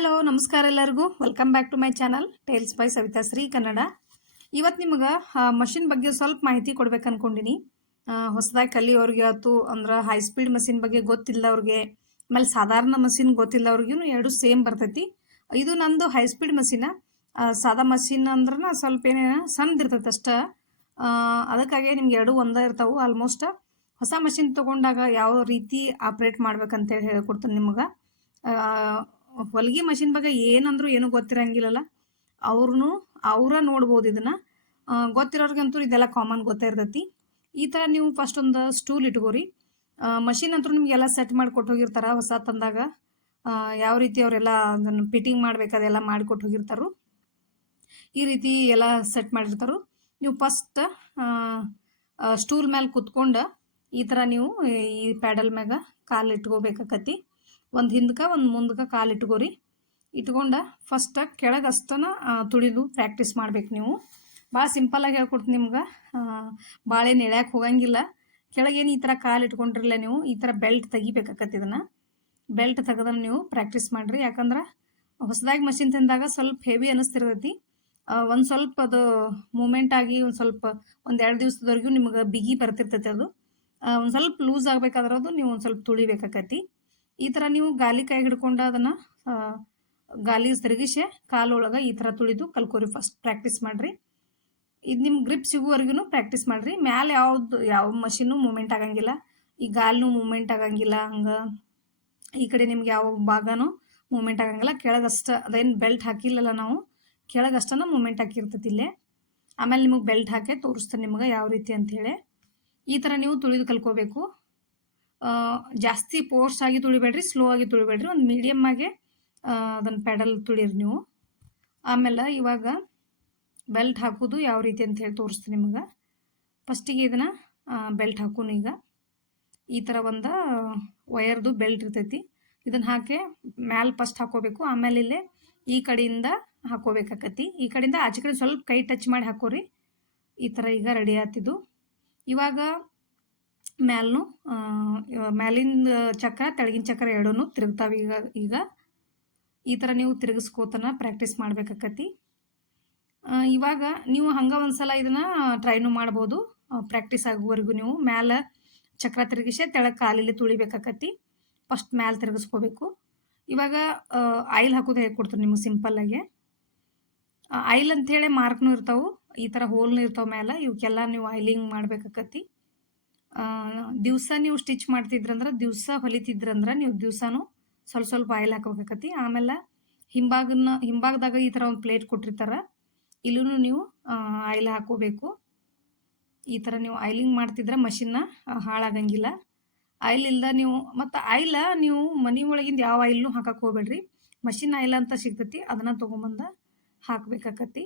Hello, ನಮಸ್ಕಾರ ಎಲ್ಲರಿಗೂ. Welcome back to my channel tales by Savita Shri Kannada ಇವತ್ತು ನಿಮಗೆ ಮಷಿನ್ ಬಗ್ಗೆ ಸ್ವಲ್ಪ ಮಾಹಿತಿ ಕೊಡ್ಬೇಕು ಅನ್ಕೊಂಡಿನಿ. ಹೊಸದಾಗಿ ಕಲಿಯೋರಿಗೆ ಆಯ್ತು ಅಂದ್ರೆ ಹೈ ಸ್ಪೀಡ್ ಮಷಿನ್ ಬಗ್ಗೆ ಗೊತ್ತಿಲ್ಲವ್ರಿಗೆ, ಆಮೇಲೆ ಸಾಧಾರಣ ಮಷಿನ್ ಗೊತ್ತಿಲ್ಲವ್ರಿಗೂ ಎರಡು ಸೇಮ್ ಬರ್ತೈತಿ. ಇದು ನಂದು ಹೈ ಸ್ಪೀಡ್ ಮಷಿನ ಸಾದಾ ಮಷಿನ್ ಅಂದ್ರೆ ಸ್ವಲ್ಪ ಏನೇನು ಸಣ್ಣದಿರ್ತೈತೆ ಅಷ್ಟೇ. ಅದಕ್ಕಾಗಿ ನಿಮ್ಗೆ ಎರಡು ಒಂದೇ ಇರ್ತಾವೆ ಆಲ್ಮೋಸ್ಟ್ ಹೊಸ ಮಷಿನ್ ತೊಗೊಂಡಾಗ ಯಾವ ರೀತಿ ಆಪ್ರೇಟ್ ಮಾಡ್ಬೇಕಂತೇಳಿ ಹೇಳ್ಕೊಡ್ತೀನಿ ನಿಮಗೆ. ಹೊಲಿಗೆ ಮಷಿನ್ ಬಗ್ಗೆ ಏನಂದ್ರು ಏನು ಗೊತ್ತಿರಂಗಿಲ್ಲಲ್ಲ. ಅವ್ರೂ ಅವರ ನೋಡ್ಬೋದು ಇದನ್ನ. ಗೊತ್ತಿರೋರ್ಗಂತೂ ಇದೆಲ್ಲ ಕಾಮನ್ ಗೊತ್ತೇ ಇರ್ತೈತಿ. ಈ ಥರ ನೀವು ಫಸ್ಟ್ ಒಂದು ಸ್ಟೂಲ್ ಇಟ್ಕೋರಿ. ಮಷಿನ್ ಅಂತೂ ನಿಮಗೆಲ್ಲ ಸೆಟ್ ಮಾಡಿ ಕೊಟ್ಟು ಹೋಗಿರ್ತಾರ ಹೊಸ ತಂದಾಗ. ಯಾವ ರೀತಿ ಅವರೆಲ್ಲ ಅದನ್ನು ಫಿಟ್ಟಿಂಗ್ ಮಾಡ್ಬೇಕು ಅದೆಲ್ಲ ಮಾಡಿಕೊಟ್ಟು ಹೋಗಿರ್ತಾರು. ಈ ರೀತಿ ಎಲ್ಲ ಸೆಟ್ ಮಾಡಿರ್ತಾರೋ. ನೀವು ಫಸ್ಟ್ ಸ್ಟೂಲ್ ಮೇಲೆ ಕುತ್ಕೊಂಡು ಈ ಥರ ನೀವು ಈ ಪ್ಯಾಡಲ್ ಮ್ಯಾಗ ಕಾಲು ಇಟ್ಕೋಬೇಕಾಕತಿ. ಒಂದು ಹಿಂದಕ್ಕೆ ಒಂದು ಮುಂದಕ್ಕೆ ಕಾಲು ಇಟ್ಕೋರಿ. ಇಟ್ಕೊಂಡ ಫಸ್ಟ ಕೆಳಗೆ ಅಷ್ಟನ ತುಳಿದು ಪ್ರಾಕ್ಟೀಸ್ ಮಾಡ್ಬೇಕು ನೀವು. ಭಾಳ ಸಿಂಪಲ್ಲಾಗಿ ಹೇಳ್ಕೊಡ್ತೀನಿ ನಿಮ್ಗೆ. ಭಾಳ ಏನು ಎಳ್ಯಾಕೆ ಹೋಗಂಗಿಲ್ಲ. ಕೆಳಗೇನು ಈ ಥರ ಕಾಲು ಇಟ್ಕೊಂಡಿರಲ್ಲ ನೀವು, ಈ ಥರ ಬೆಲ್ಟ್ ತೆಗಿಬೇಕಾಗತ್ತೆ ಇದನ್ನು. ಬೆಲ್ಟ್ ತೆಗೆದ್ರೆ ನೀವು ಪ್ರಾಕ್ಟೀಸ್ ಮಾಡಿರಿ. ಯಾಕಂದ್ರೆ ಹೊಸದಾಗಿ ಮಷಿನ್ ತಂದಾಗ ಸ್ವಲ್ಪ ಹೆವಿ ಅನ್ನಿಸ್ತಿರ್ತೈತಿ ಒಂದು ಸ್ವಲ್ಪ ಅದು ಮೂಮೆಂಟ್ ಆಗಿ, ಒಂದು ಸ್ವಲ್ಪ ಒಂದು ಎರಡು ದಿವಸದವರೆಗೂ ನಿಮ್ಗೆ ಬಿಗಿ ಬರ್ತಿರ್ತೈತಿ ಅದು. ಒಂದು ಸ್ವಲ್ಪ ಲೂಸ್ ಆಗಬೇಕಾದ್ರೆ ಅದು ನೀವು ಒಂದು ಸ್ವಲ್ಪ ತುಳಿಬೇಕಾಕತಿ ಈ ಥರ ನೀವು ಗಾಲಿ ಕೈ ಹಿಡ್ಕೊಂಡು ಅದನ್ನು ಗಾಲಿ ತಿರುಗಿಸಿ ಕಾಲೊಳಗೆ ಈ ಥರ ತುಳಿದು ಕಲ್ಕೋರಿ. ಫಸ್ಟ್ ಪ್ರಾಕ್ಟೀಸ್ ಮಾಡಿರಿ. ಇದು ನಿಮ್ಮ ಗ್ರಿಪ್ ಸಿಗುವವರೆಗೂ ಪ್ರಾಕ್ಟೀಸ್ ಮಾಡಿರಿ. ಮ್ಯಾಲೆ ಯಾವ್ದು, ಯಾವ ಮಷೀನು ಮೂಮೆಂಟ್ ಆಗಂಗಿಲ್ಲ. ಈ ಗಾಲ್ನು ಮೂಮೆಂಟ್ ಆಗಂಗಿಲ್ಲ ಹಂಗೆ. ಈ ಕಡೆ ನಿಮ್ಗೆ ಯಾವ ಭಾಗನೂ ಮೂಮೆಂಟ್ ಆಗಂಗಿಲ್ಲ. ಕೆಳಗಷ್ಟ, ಅದೇನು ಬೆಲ್ಟ್ ಹಾಕಿಲ್ಲಲ್ಲ ನಾವು, ಕೆಳಗಷ್ಟನ ಮೂಮೆಂಟ್ ಹಾಕಿರ್ತೈತಿ ಇಲ್ಲೇ. ಆಮೇಲೆ ನಿಮಗೆ ಬೆಲ್ಟ್ ಹಾಕಿ ತೋರಿಸ್ತಾರೆ ನಿಮ್ಗೆ ಯಾವ ರೀತಿ ಅಂಥೇಳಿ ಈ ಥರ ನೀವು ತುಳಿದು ಕಲ್ಕೋಬೇಕು. ಜಾಸ್ತಿ ಪೋರ್ಸ್ ಆಗಿ ತುಳಿಬೇಡ್ರಿ ಸ್ಲೋ ಆಗಿ ತುಳಿಬೇಡ್ರಿ. ಒಂದು ಮೀಡಿಯಮ್ ಆಗಿ ಅದನ್ನು ಪೆಡಲ್ ತುಳಿರಿ ನೀವು. ಆಮೇಲೆ ಇವಾಗ ಬೆಲ್ಟ್ ಹಾಕೋದು ಯಾವ ರೀತಿ ಅಂತ ಹೇಳಿ ತೋರಿಸ್ತೀನಿ ನಿಮ್ಗೆ. ಫಸ್ಟಿಗೆ ಇದನ್ನು ಬೆಲ್ಟ್ ಹಾಕೋನು ಈಗ. ಈ ಥರ ಒಂದು ವಯರ್ದು ಬೆಲ್ಟ್ ಇರ್ತೈತಿ. ಇದನ್ನು ಹಾಕಿ ಮ್ಯಾಲೆ ಫಸ್ಟ್ ಹಾಕೋಬೇಕು. ಆಮೇಲೆ ಇಲ್ಲೇ ಈ ಕಡೆಯಿಂದ ಹಾಕೋಬೇಕಾಕತಿ. ಈ ಕಡೆಯಿಂದ ಆಚೆ ಕಡೆ ಸ್ವಲ್ಪ ಕೈ ಟಚ್ ಮಾಡಿ ಹಾಕೋರಿ. ಈ ಥರ ಈಗ ರೆಡಿ ಆಗ್ತಿದ್ದು ಇವಾಗ ಮ್ಯಾಲ್ನು ಮ್ಯಾಲಿನ ಮ್ಯಾಲಿಂದ ಚಕ್ರ, ತೆಳಗಿನ ಚಕ್ರ ಎರಡೂ ತಿರುಗ್ತಾವೆ ಈಗ ಈಗ. ಈ ಥರ ನೀವು ತಿರುಗಿಸ್ಕೋತನ ಪ್ರಾಕ್ಟೀಸ್ ಮಾಡಬೇಕಾಕತಿ. ಇವಾಗ ನೀವು ಹಂಗೆ ಒಂದ್ಸಲ ಇದನ್ನು ಟ್ರೈನು ಮಾಡ್ಬೋದು. ಪ್ರಾಕ್ಟೀಸ್ ಆಗುವವರೆಗೂ ನೀವು ಮ್ಯಾಲೆ ಚಕ್ರ ತಿರುಗಿಸೆ ತೆಳಗೆ ಕಾಲಲ್ಲಿ ತುಳಿಬೇಕಾಕತಿ. ಫಸ್ಟ್ ಮ್ಯಾಲೆ ತಿರುಗಿಸ್ಕೋಬೇಕು. ಇವಾಗ ಆಯಿಲ್ ಹಾಕೋದು ಹೇಳ್ಕೊಡ್ತೀನಿ ನಿಮಗೆ ಸಿಂಪಲ್ಲಾಗಿ ಆಯಿಲ್ ಅಂಥೇಳಿ ಮಾರ್ಕ್ನೂ ಇರ್ತಾವೆ. ಈ ಥರ ಹೋಲ್ನೂ ಇರ್ತಾವೆ ಮ್ಯಾಲೆ. ಇವಕ್ಕೆಲ್ಲ ನೀವು ಆಯಿಲಿಂಗ್ ಮಾಡ್ಬೇಕಾಕತಿ. ದಿವಸ ನೀವು ಸ್ಟಿಚ್ ಮಾಡ್ತಿದ್ರಂದ್ರೆ, ದಿವಸ ಹೊಲಿತಿದ್ರಂದ್ರೆ ನೀವು ದಿವಸನೂ ಸ್ವಲ್ಪ ಸ್ವಲ್ಪ ಆಯಿಲ್ ಹಾಕೋಬೇಕಾಕತಿ ಆಮೇಲೆ ಹಿಂಭಾಗನ ಹಿಂಭಾಗದಾಗ ಈ ಥರ ಒಂದು ಪ್ಲೇಟ್ ಕೊಟ್ಟಿರ್ತಾರೆ ಇಲ್ಲೂ ನೀವು ಆಯಿಲ್ ಹಾಕೋಬೇಕು. ಈ ಥರ ನೀವು ಆಯಿಲಿಂಗ್ ಮಾಡ್ತಿದ್ರೆ ಮಷಿನ್ನ ಹಾಳಾಗಂಗಿಲ್ಲ. ಆಯಿಲ್ ಇಲ್ದ ನೀವು, ಮತ್ತು ಆಯಿಲ ನೀವು ಮನೆ ಒಳಗಿಂದ ಯಾವ ಆಯಿಲ್ನು ಹಾಕಕ್ಕೆ ಹೋಗ್ಬೇಡ್ರಿ. ಮಷಿನ್ ಆಯಿಲ್ ಅಂತ ಸಿಗ್ತೈತಿ, ಅದನ್ನು ತೊಗೊಂಬಂದು ಹಾಕಬೇಕಾಕತಿ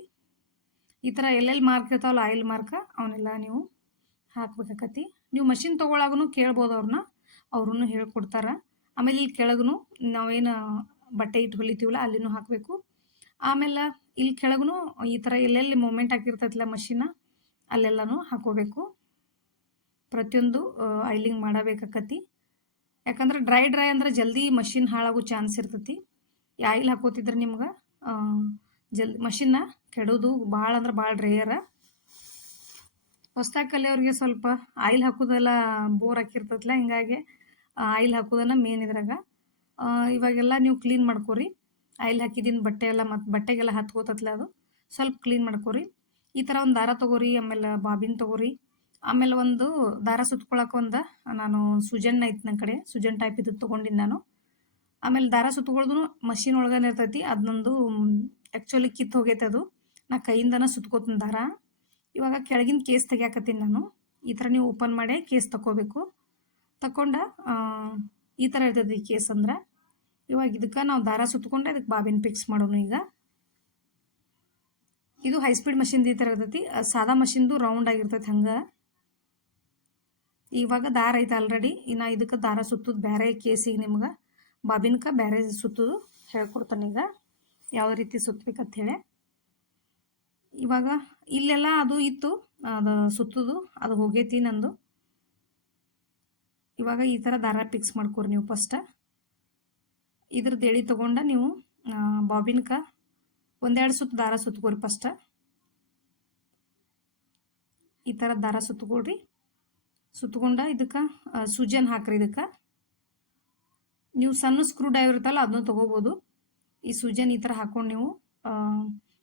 ಈ ಥರ ಎಲ್ಲೆಲ್ಲಿ ಮಾರ್ಕ್ ಇರ್ತಾವಲ್ಲ ಆಯಿಲ್ ಮಾರ್ಕ ಅವನ್ನೆಲ್ಲ ನೀವು ಹಾಕ್ಬೇಕಾಕತಿ. ನೀವು ಮಷಿನ್ ತೊಗೊಳಾಗೂ ಕೇಳ್ಬೋದು ಅವ್ರನ್ನ ಅವ್ರೂ ಹೇಳ್ಕೊಡ್ತಾರೆ. ಆಮೇಲೆ ಇಲ್ಲಿ ಕೆಳಗೂ ನಾವೇನು ಬಟ್ಟೆ ಇಟ್ಟು ಹೊಲಿತೀವಲ್ಲ ಅಲ್ಲಿನೂ ಹಾಕಬೇಕು. ಆಮೇಲೆ ಇಲ್ಲಿ ಕೆಳಗೂ ಈ ಥರ ಎಲ್ಲೆಲ್ಲಿ ಮೂಮೆಂಟ್ ಹಾಕಿರ್ತೈತಿಲ್ಲ ಮಷಿನ ಅಲ್ಲೆಲ್ಲನೂ ಹಾಕೋಬೇಕು ಪ್ರತಿಯೊಂದು ಐಲಿಂಗ್ ಮಾಡಬೇಕಾಕತಿ. ಯಾಕಂದ್ರೆ ಡ್ರೈ ಡ್ರೈ ಅಂದ್ರೆ ಜಲ್ದಿ ಮಷಿನ್ ಹಾಳಾಗೋ ಚಾನ್ಸ್ ಇರ್ತೈತಿ. ಆಯಿಲ್ ಹಾಕೋತಿದ್ರೆ ನಿಮ್ಗೆ? ಜಲ್ದಿ ಮಷಿನ್ನ ಕೆಡೋದು ಭಾಳ ಅಂದ್ರೆ ಭಾಳ ರೇಯರ ಹೊಸ್ದಾಗಿ ಕಲಿಯೋರಿಗೆ ಸ್ವಲ್ಪ ಆಯಿಲ್ ಹಾಕೋದೆಲ್ಲ ಬೋರ್ ಹಾಕಿರ್ತೈತಲ್ಲ ಹಿಂಗಾಗಿ ಆಯಿಲ್ ಹಾಕೋದೆಲ್ಲ ಮೇನ್ ಇದ್ರಾಗ. ಇವಾಗೆಲ್ಲ ನೀವು ಕ್ಲೀನ್ ಮಾಡ್ಕೋರಿ. ಆಯಿಲ್ ಹಾಕಿದ್ದೀನಿ ಬಟ್ಟೆ ಎಲ್ಲ ಮತ್ತು ಬಟ್ಟೆಗೆಲ್ಲ ಹತ್ಕೋತತ್ಲ ಅದು. ಸ್ವಲ್ಪ ಕ್ಲೀನ್ ಮಾಡ್ಕೋರಿ. ಈ ಥರ ಒಂದು ದಾರ ತೊಗೋರಿ, ಆಮೇಲೆ ಬಾಬಿನ ತೊಗೋರಿ. ಆಮೇಲೆ ಒಂದು ದಾರ ಸುತ್ಕೊಳಕ್ಕೆ ಒಂದು ನಾನು ಸುಜನ್ ಐತಿ ನನ್ನ ಕಡೆ, ಸುಜನ್ ಟೈಪ್ ಇದು ತೊಗೊಂಡಿನಿ ನಾನು. ಆಮೇಲೆ ದಾರ ಸುತ್ಕೊಳ್ದು ಮಷಿನ್ ಒಳಗನೆ ಇರ್ತೈತಿ. ಅದನ್ನೊಂದು ಆ್ಯಕ್ಚುಲಿ ಕಿತ್ತು ಹೋಗೈತೆ ಅದು. ನಾ ಕೈಯಿಂದನ ಸುತ್ಕೋತೀನಿ ದಾರ. ಇವಾಗ ಕೆಳಗಿನ ಕೇಸ್ ತೆಗಿಯಾಕತ್ತೀನಿ ನಾನು. ಈ ಥರ ನೀವು ಓಪನ್ ಮಾಡಿ ಕೇಸ್ ತಗೋಬೇಕು ತಗೊಂಡ ಈ ಥರ ಈ ಕೇಸ್ ಅಂದ್ರೆ. ಇವಾಗ ಇದಕ್ಕೆ ನಾವು ದಾರ ಸುತ್ಕೊಂಡು ಅದಕ್ಕೆ ಬಾಬಿನ್ ಫಿಕ್ಸ್ ಮಾಡೋಣ ಈಗ. ಇದು ಹೈ ಸ್ಪೀಡ್ ಮಷಿನ್ದು ಈ ಥರ ಇರ್ತೈತಿ. ಸಾದಾ ಮಷಿನ್ದು ರೌಂಡ್ ಆಗಿರ್ತೈತಿ ಹಂಗೆ. ಇವಾಗ ದಾರ ಐತೆ ಆಲ್ರೆಡಿ ಇನ್ನು ಇದಕ್ಕೆ ದಾರ ಸುತ್ತೋದು ಬೇರೆ ಕೇಸಿಗೆ ನಿಮ್ಗೆ. ಬಾಬಿನ್ಕ ಬೇರೆ ಸುತ್ತೋದು ಹೇಳ್ಕೊಡ್ತಾನೆ ಈಗ ಯಾವ ರೀತಿ ಸುತ್ತಬೇಕಂತ ಹೇಳಿ. ಇವಾಗ ಇಲ್ಲೆಲ್ಲ ಅದು ಇತ್ತು, ಅದು ಸುತ್ತದು, ಅದು ಹೋಗೈತಿ ನಂದು. ಇವಾಗ ಈ ಥರ ದಾರ ಪಿಕ್ಸ್ ಮಾಡ್ಕೊರಿ ನೀವು ಫಸ್ಟ ಇದ್ರದ್ದು ಎಳಿ ತೊಗೊಂಡ ನೀವು ಬಾಬಿನ್ಕ ಒಂದೆರಡು ಸುತ್ತು ದಾರ ಸುತ್ತಕೋರಿ ಫಸ್ಟ ಈ ಥರ ದಾರ ಸುತ್ತಕೊಳ್ರಿ ಸುತ್ತಕೊಂಡ ಇದಕ್ಕೆ ಸೂಜನ್ ಹಾಕ್ರಿ ಇದಕ್ಕೆ. ನೀವು ಸಣ್ಣ ಸ್ಕ್ರೂ ಡ್ರೈವರ್ ಇರುತ್ತಲ್ಲ, ಅದನ್ನು ತೊಗೋಬೋದು. ಈ ಸೂಜನ್ ಈ ಥರ ಹಾಕೊಂಡು ನೀವು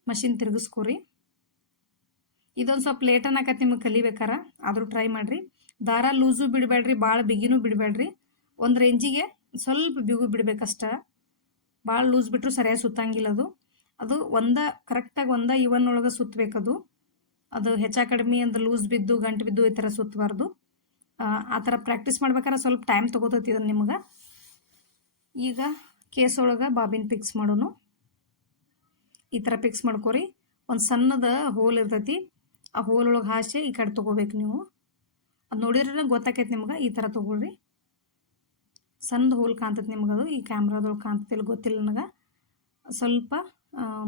ಮಷಿನ್ ತಿರುಗಿಸ್ಕೊರಿ. ಇದೊಂದು ಸ್ವಲ್ಪ ಲೇಟ್ ಅನ್ನಕತ್ತೆ ನಿಮಗೆ ಕಲಿಬೇಕಾರ? ಆದರೂ ಟ್ರೈ ಮಾಡಿರಿ. ದಾರ ಲೂಸು ಬಿಡಬೇಡ್ರಿ ಭಾಳ ಬಿಗಿನೂ ಬಿಡಬೇಡ್ರಿ. ಒಂದು ರೇಂಜಿಗೆ ಸ್ವಲ್ಪ ಬಿಗು ಬಿಡಬೇಕಷ್ಟ. ಭಾಳ ಲೂಸ್ ಬಿಟ್ಟರು ಸರಿಯಾಗಿ ಸುತ್ತಂಗಿಲ್ಲ ಅದು. ಅದು ಒಂದ ಕರೆಕ್ಟಾಗಿ ಒಂದ ಇವನ್ ಒಳಗೆ ಸುತ್ತಬೇಕದು ಅದು ಹೆಚ್ಚ ಕಡಿಮೆ ಅಂದ್ರೆ ಲೂಸ್ ಬಿದ್ದು, ಗಂಟು ಬಿದ್ದು ಈ ಥರ ಸುತ್ತಬಾರ್ದು ಆ ಥರ ಪ್ರಾಕ್ಟೀಸ್ ಮಾಡ್ಬೇಕಾದ್ರೆ ಸ್ವಲ್ಪ ಟೈಮ್ ತೊಗೋತೈತಿ ಇದನ್ನು ನಿಮ್ಗೆ. ಈಗ ಕೇಸ್ ಒಳಗೆ ಬಾಬಿನ್ ಫಿಕ್ಸ್ ಮಾಡೋನು. ಈ ಥರ ಫಿಕ್ಸ್ ಮಾಡ್ಕೋರಿ. ಒಂದು ಸಣ್ಣದ ಹೋಲ್ ಇರ್ತೈತಿ. ಆ ಹೋಲ್ ಒಳಗೆ ಹಾಸಿ ಈ ಕಡೆ ತೊಗೋಬೇಕು ನೀವು. ಅದು ನೋಡಿದ್ರೆ ಗೊತ್ತಾಕೈತೆ ನಿಮ್ಗೆ ಈ ಥರ ತೊಗೊಳ್ರಿ. ಸಣ್ಣದು ಹೋಲ್ ಕಾಣ್ತೈತೆ ನಿಮ್ಗೆ ಅದು ಈ ಕ್ಯಾಮ್ರಾದೊಳಗೆ ಕಾಣ್ತೈತಿಲ್ಲ ಗೊತ್ತಿಲ್ಲ ನನಗೆ. ಸ್ವಲ್ಪ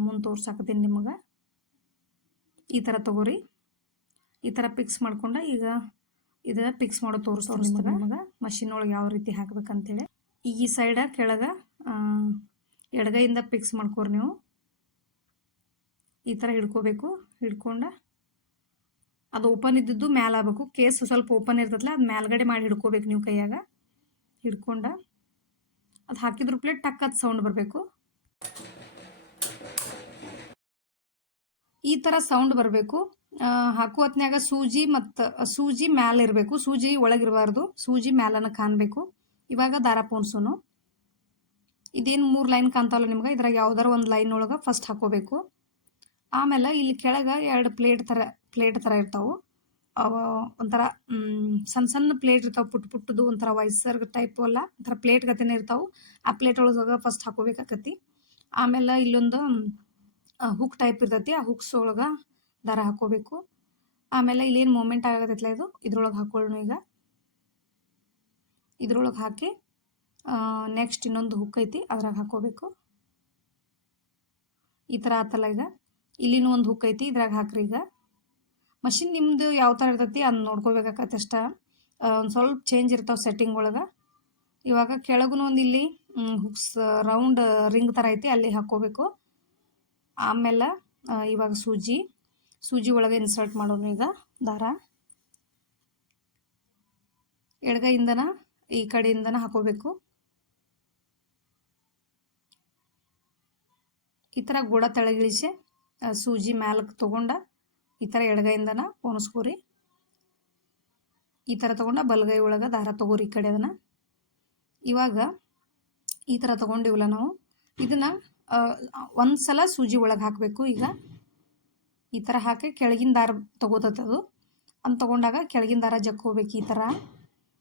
ಮುಂದೆ ತೋರ್ಸಾಕತ್ತೀನಿ ನಿಮಗೆ. ಈ ಥರ ತೊಗೋರಿ. ಈ ಥರ ಪಿಕ್ಸ್ ಮಾಡ್ಕೊಂಡು ಈಗ ಇದು ಪಿಕ್ಸ್ ಮಾಡೋ ತೋರಿಸ್ ತೋರಿಸ್ತಾರೆ ನಿಮಗೆ. ಮಷಿನ್ ಒಳಗೆ ಯಾವ ರೀತಿ ಹಾಕ್ಬೇಕಂತೇಳಿ. ಈಗ ಈ ಸೈಡ ಕೆಳಗೆ ಎಡಗೈಯಿಂದ ಪಿಕ್ಸ್ ಮಾಡ್ಕೋರಿ ನೀವು. ಈ ಥರ ಹಿಡ್ಕೋಬೇಕು. ಹಿಡ್ಕೊಂಡ ಅದು ಓಪನ್ ಇದ್ದಿದ್ದು ಮ್ಯಾಲ ಆಗಬೇಕು. ಕೇಸ್ ಸ್ವಲ್ಪ ಓಪನ್ ಇರ್ತದಲ್ಲ ಅದು ಮ್ಯಾಲ್ಗಡೆ ಮಾಡಿ ಹಿಡ್ಕೋಬೇಕು ನೀವು ಕೈಯಾಗ. ಹಿಡ್ಕೊಂಡ ಅದು ಹಾಕಿದ್ರ ಪ್ಲೇಟ್ ಟಕ್ ಅದು ಸೌಂಡ್ ಬರಬೇಕು. ಈ ಥರ ಸೌಂಡ್ ಬರಬೇಕು. ಹಾಕೋ ಹೊತ್ನ್ಯಾಗ ಸೂಜಿ ಮತ್ತು, ಸೂಜಿ ಮ್ಯಾಲೆ ಇರಬೇಕು. ಸೂಜಿ ಒಳಗಿರಬಾರ್ದು ಸೂಜಿ ಮ್ಯಾಲನ ಕಾಣಬೇಕು. ಇವಾಗ ದಾರ ಪೋಣಿಸೋನು. ಇದೇನು ಮೂರು ಲೈನ್ ಕಾಣ್ತಾವಲ್ಲ ನಿಮ್ಗೆ? ಇದ್ರಾಗ ಯಾವ್ದಾರ ಒಂದು ಲೈನ್ ಒಳಗೆ ಫಸ್ಟ್ ಹಾಕೋಬೇಕು. ಆಮೇಲೆ ಇಲ್ಲಿ ಕೆಳಗೆ ಎರಡು ಪ್ಲೇಟ್ ಥರ ಪ್ಲೇಟ್ ಥರ ಇರ್ತಾವೆ. ಅವ ಒಂಥರ ಸಣ್ಣ ಸಣ್ಣ ಪ್ಲೇಟ್ ಇರ್ತಾವೆ, ಪುಟ್ ಪುಟ್ಟದು, ಒಂಥರ ವಯಸ್ಸರ್ ಟೈಪ್ ಅಲ್ಲ, ಒಂಥರ ಪ್ಲೇಟ್ ಗತಿನೇ ಇರ್ತಾವೆ. ಆ ಪ್ಲೇಟ್ ಒಳಗೆ ಫಸ್ಟ್ ಹಾಕೋಬೇಕಾಕತಿ. ಆಮೇಲೆ ಇಲ್ಲೊಂದು ಹುಕ್ ಟೈಪ್ ಇರ್ತೈತಿ, ಆ ಹುಕ್ಸ್ ಒಳಗೆ ದಾರ ಹಾಕೋಬೇಕು. ಆಮೇಲೆ ಇಲ್ಲೇನು ಮೂಮೆಂಟ್ ಆಗತ್ತೈತಲ್ಲ ಇದು? ಇದ್ರೊಳಗೆ ಹಾಕೊಳ್ಳೋಣ ಈಗ. ಇದ್ರೊಳಗೆ ಹಾಕಿ ನೆಕ್ಸ್ಟ್ ಇನ್ನೊಂದು ಹುಕ್ ಐತಿ, ಅದ್ರಾಗ ಹಾಕೋಬೇಕು. ಈ ಥರ ಆತಲ್ಲ ಈಗ. ಇಲ್ಲಿನೂ ಒಂದು ಹುಕ್ ಐತಿ, ಇದ್ರಾಗ ಹಾಕ್ರಿ ಈಗ. ಮಷಿನ್ ನಿಮ್ಮದು ಯಾವ ಥರ ಇರ್ತೈತಿ ಅದು ನೋಡ್ಕೋಬೇಕಾಗತ್ತೆ ಅಷ್ಟ. ಒಂದು ಸ್ವಲ್ಪ ಚೇಂಜ್ ಇರ್ತಾವೆ ಸೆಟ್ಟಿಂಗ್ ಒಳಗೆ. ಇವಾಗ ಕೆಳಗೂ ಒಂದು ಇಲ್ಲಿ ಹುಕ್ಸ್ ರೌಂಡ್ ರಿಂಗ್ ಥರ ಐತಿ, ಅಲ್ಲಿ ಹಾಕ್ಕೋಬೇಕು. ಆಮೇಲೆ ಇವಾಗ ಸೂಜಿ. ಸೂಜಿ ಒಳಗೆ ಇನ್ಸರ್ಟ್ ಮಾಡೋಣ ಈಗ, ದಾರ. ಎಡಗೈಯಿಂದನ ಈ ಕಡೆಯಿಂದನ ಹಾಕೋಬೇಕು ಈ ಥರ ಗೋಡ ತೆಳಗಿಳಿಸಿ ಸೂಜಿ ಮ್ಯಾಲಕ್ಕೆ ತೊಗೊಂಡ ಈ ಥರ ಎಡಗೈಯಿಂದನ ಪೋಣಿಸ್ಕೋರಿ ಈ ಥರ ತೊಗೊಂಡ ಬಲಗೈ ಒಳಗೆ ದಾರ ತೊಗೋರಿ ಈ ಕಡೆ ಅದನ್ನು. ಇವಾಗ ಈ ಥರ ತೊಗೊಂಡಿವಲ್ಲ ನಾವು. ಇದನ್ನು ಒಂದು ಸಲ ಸೂಜಿ ಒಳಗೆ ಹಾಕಬೇಕು ಈಗ. ಈ ಥರ ಹಾಕಿ ಕೆಳಗಿನ ದಾರ ಅದು. ಅಂತ ತೊಗೊಂಡಾಗ ಕೆಳಗಿನ ದಾರ ಜಕ್ಕೋಬೇಕು ಈ ಥರ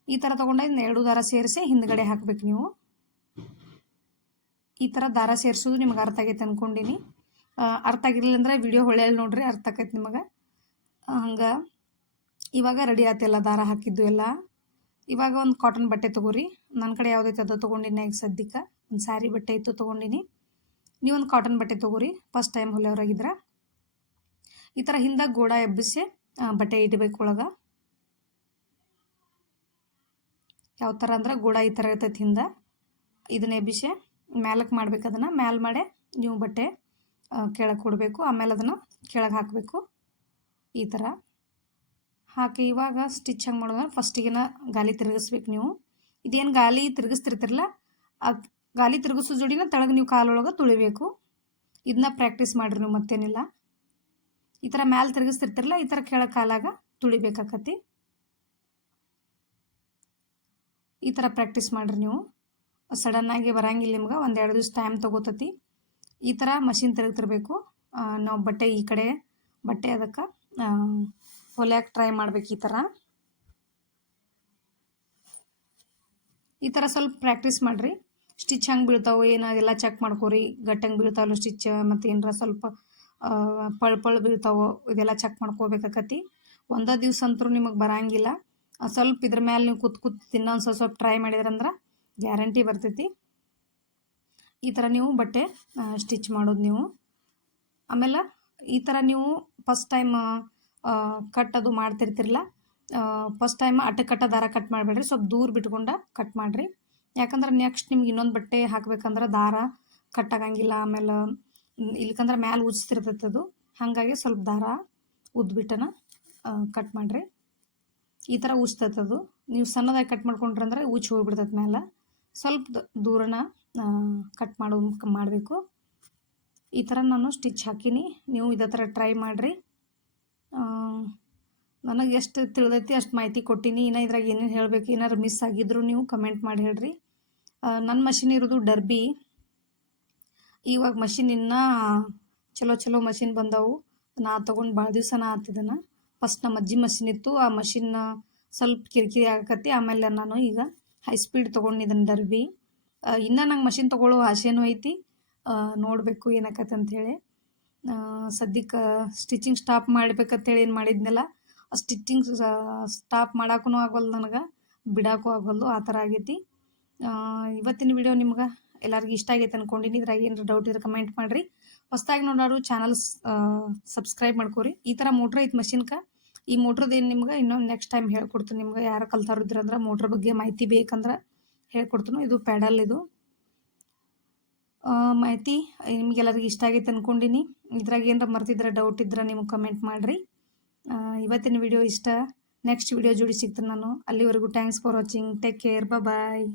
ಈ ಥರ ಇದನ್ನ ಎರಡು ದಾರ ಸೇರಿಸಿ ಹಿಂದ್ಗಡೆ ಹಾಕ್ಬೇಕು ನೀವು. ಈ ಥರ ದಾರ ಸೇರಿಸೋದು ನಿಮ್ಗೆ ಅರ್ಥ ಆಗೈತೆ ಅಂದ್ಕೊಂಡಿನಿ ಅರ್ಥ ಆಗಿರಲಿಲ್ಲ ಅಂದ್ರೆ ವಿಡಿಯೋ ಹೊಳೆಯಲ್ಲಿ ನೋಡ್ರಿ, ಅರ್ಥ ಆಕೈತೆ ನಿಮಗೆ. ಹಂಗೆ. ಇವಾಗ ರೆಡಿ ಆಯ್ತೆಲ್ಲ ದಾರ ಹಾಕಿದ್ದು ಎಲ್ಲ. ಇವಾಗ ಒಂದು ಕಾಟನ್ ಬಟ್ಟೆ ತೊಗೋರಿ. ನನ್ನ ಕಡೆ ಯಾವುದೈತೆ ಅದು ತೊಗೊಂಡಿನಿ ಈಗ ಸದ್ಯಕ್ಕೆ ಒಂದು ಸ್ಯಾರಿ ಬಟ್ಟೆ ಇತ್ತು ತೊಗೊಂಡಿನಿ. ನೀವೊಂದು ಕಾಟನ್ ಬಟ್ಟೆ ತೊಗೋರಿ ಫಸ್ಟ್ ಟೈಮ್ ಹೊಲೆಯವರಾಗಿದ್ರೆ. ಈ ಥರ ಹಿಂದೆ ಗೋಡ ಎಬ್ಬಿಸಿ ಬಟ್ಟೆ ಇಡಬೇಕು ಒಳಗೆ. ಯಾವ ಥರ ಅಂದ್ರೆ ಗೋಡ ಈ ಥರ ಇರ್ತೈತಿ ಹಿಂದೆ. ಇದನ್ನ ಎಬ್ಬಿಸಿ ಮ್ಯಾಲಕ್ಕೆ ಮಾಡ್ಬೇಕು ಅದನ್ನು. ಮ್ಯಾಲೆ ಮಾಡೇ ನೀವು ಬಟ್ಟೆ ಕೆಳಗೆ ಕೊಡಬೇಕು. ಆಮೇಲೆ ಅದನ್ನು ಕೆಳಗೆ ಹಾಕಬೇಕು. ಈ ಥರ ಹಾಕಿ ಇವಾಗ ಸ್ಟಿಚ್ ಹಂಗೆ ಮಾಡೋದ್ರೆ ಫಸ್ಟಿಗೆನ ಗಾಲಿ ತಿರುಗಿಸ್ಬೇಕು ನೀವು. ಇದೇನು ಗಾಲಿ ತಿರುಗಿಸ್ತಿರ್ತಿರಲ್ಲ ಆ ಗಾಲಿ ತಿರುಗಿಸೋ ಜೋಡಿನ ತಳಗೆ ನೀವು ಕಾಲೊಳಗೆ ತುಳಿಬೇಕು. ಇದನ್ನ ಪ್ರಾಕ್ಟೀಸ್ ಮಾಡಿರಿ ನೀವು ಮತ್ತೇನಿಲ್ಲ. ಈ ಥರ ಮ್ಯಾಲೆ ತಿರುಗಿಸ್ತಿರ್ತಿರಲ್ಲ, ಈ ಥರ ಕೆಳ ಕಾಲಾಗ ತುಳಿಬೇಕಾಕತಿ. ಈ ಥರ ಪ್ರಾಕ್ಟೀಸ್ ಮಾಡಿರಿ ನೀವು. ಸಡನ್ನಾಗಿ ಬರಂಗಿಲ್ಲ ನಿಮ್ಗೆ ಒಂದೆರಡು ದಿವ್ಸ ಟೈಮ್ ತೊಗೋತತಿ. ಈ ಥರ ಮಷಿನ್ ತಿರುಗ್ತಿರ್ಬೇಕು ನಾವು ಬಟ್ಟೆ ಈ ಕಡೆ, ಬಟ್ಟೆ ಅದಕ್ಕೆ ಹೊಲಿಯಕ್ಕೆ ಟ್ರೈ ಮಾಡ್ಬೇಕು ಈ ಥರ. ಈ ಥರ ಸ್ವಲ್ಪ ಪ್ರಾಕ್ಟೀಸ್ ಮಾಡಿರಿ. ಸ್ಟಿಚ್ ಹಂಗೆ ಬೀಳ್ತಾವೆ, ಏನು ಎಲ್ಲ ಚೆಕ್ ಮಾಡ್ಕೋರಿ. ಗಟ್ಟಂಗೆ ಬೀಳ್ತಾವಲ್ಲ ಸ್ಟಿಚ್ ಮತ್ತು ಏನಾರ ಸ್ವಲ್ಪ ಪಳ್ ಪಳ್ ಬೀಳ್ತಾವೋ, ಇದೆಲ್ಲ ಚೆಕ್ ಮಾಡ್ಕೋಬೇಕಾಕತಿ. ಒಂದೇ ದಿವ್ಸ ಅಂತೂ ನಿಮಗೆ ಬರಂಗಿಲ್ಲ. ಸ್ವಲ್ಪ ಇದ್ರ ಮೇಲೆ ನೀವು ಕೂತ್ ಕೂತ್ ತಿನ್ನೊಂದು ಸ್ವಲ್ಪ ಸ್ವಲ್ಪ ಟ್ರೈ ಮಾಡಿದ್ರಂದ್ರೆ ಗ್ಯಾರಂಟಿ ಬರ್ತೈತಿ. ಈ ಥರ ನೀವು ಬಟ್ಟೆ ಸ್ಟಿಚ್ ಮಾಡೋದು ನೀವು. ಆಮೇಲೆ ಈ ಥರ ನೀವು ಫಸ್ಟ್ ಟೈಮ್ ಕಟ್ ಅದು ಮಾಡ್ತಿರ್ತಿರಲ್ಲ ಫಸ್ಟ್ ಟೈಮ್ ಅಟ್ಟ ಕಟ್ಟ ದಾರ ಕಟ್ ಮಾಡಬೇಡ್ರಿ. ಸ್ವಲ್ಪ ದೂರ ಬಿಟ್ಕೊಂಡು ಕಟ್ ಮಾಡಿರಿ. ಯಾಕಂದ್ರೆ ನೆಕ್ಸ್ಟ್ ನಿಮ್ಗೆ ಇನ್ನೊಂದು ಬಟ್ಟೆ ಹಾಕ್ಬೇಕಂದ್ರೆ ದಾರ ಕಟ್ ಆಗಂಗಿಲ್ಲ ಆಮೇಲೆ ಇಲ್ಕಂದ್ರೆ ಮ್ಯಾಲೆ ಉಜ್ತಿರ್ತೈತೆ ಅದು. ಹಾಗಾಗಿ ಸ್ವಲ್ಪ ದಾರ ಉದ್ಬಿಟ್ಟನ ಕಟ್ ಮಾಡಿರಿ. ಈ ಥರ ಅದು. ನೀವು ಸಣ್ಣದಾಗಿ ಕಟ್ ಮಾಡ್ಕೊಂಡ್ರಂದ್ರೆ ಉಚ್ಚಿ ಹೋಗ್ಬಿಡ್ತೈತೆ ಮೇಲೆ ಸ್ವಲ್ಪ ದೂರನ ಕಟ್ ಮಾಡೋ, ಮಾಡಬೇಕು. ಈ ಥರ ನಾನು ಸ್ಟಿಚ್ ಹಾಕೀನಿ. ನೀವು ಇದೇ ಥರ ಟ್ರೈ ಮಾಡಿರಿ. ನನಗೆ ಎಷ್ಟು ತಿಳಿದೈತಿ ಅಷ್ಟು ಮಾಹಿತಿ ಕೊಟ್ಟೀನಿ. ಇನ್ನು ಇದ್ರಾಗ ಏನೇನು ಹೇಳಬೇಕು, ಏನಾರು ಮಿಸ್ ಆಗಿದ್ರು ನೀವು ಕಮೆಂಟ್ ಮಾಡಿ ಹೇಳ್ರಿ. ನನ್ನ ಮಷಿನ್ ಇರೋದು ಡರ್ಬಿ ಇವಾಗ ಮಷಿನ್ ಇನ್ನೂ ಚಲೋ ಚಲೋ ಮಷಿನ್ ಬಂದವು. ನಾ ತೊಗೊಂಡು ಭಾಳ ದಿವ್ಸನ ಆತಿದನ ಫಸ್ಟ್ ನಮ್ಮ ಅಜ್ಜಿ ಮಷಿನ್ ಇತ್ತು. ಆ ಮಷಿನ್ನ ಸ್ವಲ್ಪ ಕಿರಿಕಿರಿ ಆಗಕತ್ತಿ. ಆಮೇಲೆ ನಾನು ಈಗ ಹೈ ಸ್ಪೀಡ್ ತೊಗೊಂಡಿದ್ದೀನಿ ಡರ್ಬಿ ಇನ್ನೂ ನಂಗೆ ಮಷಿನ್ ತೊಗೊಳ್ಳೋ ಆಸೆನೂ ಐತಿ. ನೋಡಬೇಕು ಅಂಥೇಳಿ ಸದ್ಯಕ್ಕೆ ಸ್ಟಿಚಿಂಗ್ ಸ್ಟಾಪ್ ಮಾಡ್ಬೇಕಂತೇಳಿ ಏನು ಮಾಡಿದ್ನಲ್ಲ, ಆ ಸ್ಟಿಚಿಂಗ್ ಸ್ಟಾಪ್ ಮಾಡೋಕ್ಕೂ ಆಗೋಲ್ಲ ನನಗೆ ಬಿಡೋಕ್ಕೂ ಆಗೋಲ್ಲ ಆ ಥರ ಆಗೈತಿ. ಇವತ್ತಿನ ವಿಡಿಯೋ ನಿಮ್ಗೆ ಎಲ್ಲರಿಗೂ ಇಷ್ಟ ಆಗೈತೆ ಅಂದ್ಕೊಂಡಿನಿ ಇದ್ರಾಗ ಏನಾರು ಡೌಟ್ ಇದ್ರೆ ಕಮೆಂಟ್ ಮಾಡಿರಿ. ಹೊಸ್ದಾಗಿ ನೋಡೋರು ಚಾನಲ್ ಸಬ್ಸ್ಕ್ರೈಬ್ ಮಾಡ್ಕೋರಿ. ಈ ಥರ ಮೋಟ್ರ್ ಐತೆ ಮಷಿನ್ಕ ಈ ಮೋಟ್ರದ್ದು ಏನು ನಿಮ್ಗೆ ಇನ್ನೊಂದು ನೆಕ್ಸ್ಟ್ ಟೈಮ್ ಹೇಳ್ಕೊಡ್ತೀನಿ ನಿಮ್ಗೆ. ಯಾರು ಕಲ್ತಾರಿದ್ರಂದ್ರೆ ಮೋಟ್ರ್ ಬಗ್ಗೆ ಮಾಹಿತಿ ಬೇಕಂದ್ರೆ ಹೇಳ್ಕೊಡ್ತೀನಿ. ಇದು ಪ್ಯಾಡಲ್ ಇದು. ಮಾಹಿತಿ ನಿಮಗೆಲ್ಲರಿಗೂ ಇಷ್ಟ ಆಗೈತೆ ಅಂದ್ಕೊಂಡಿನಿ ಇದ್ರಾಗ ಏನಾರ ಮರ್ತಿದ್ರೆ ಡೌಟ್ ಇದ್ರೆ ನಿಮಗೆ ಕಮೆಂಟ್ ಮಾಡಿರಿ. ಇವತ್ತಿನ ವಿಡಿಯೋ ಇಷ್ಟ. ನೆಕ್ಸ್ಟ್ ವಿಡಿಯೋ ಜೋಡಿ ಸಿಗ್ತೀನಿ ನಾನು. ಅಲ್ಲಿವರೆಗೂ thanks for watching take care bye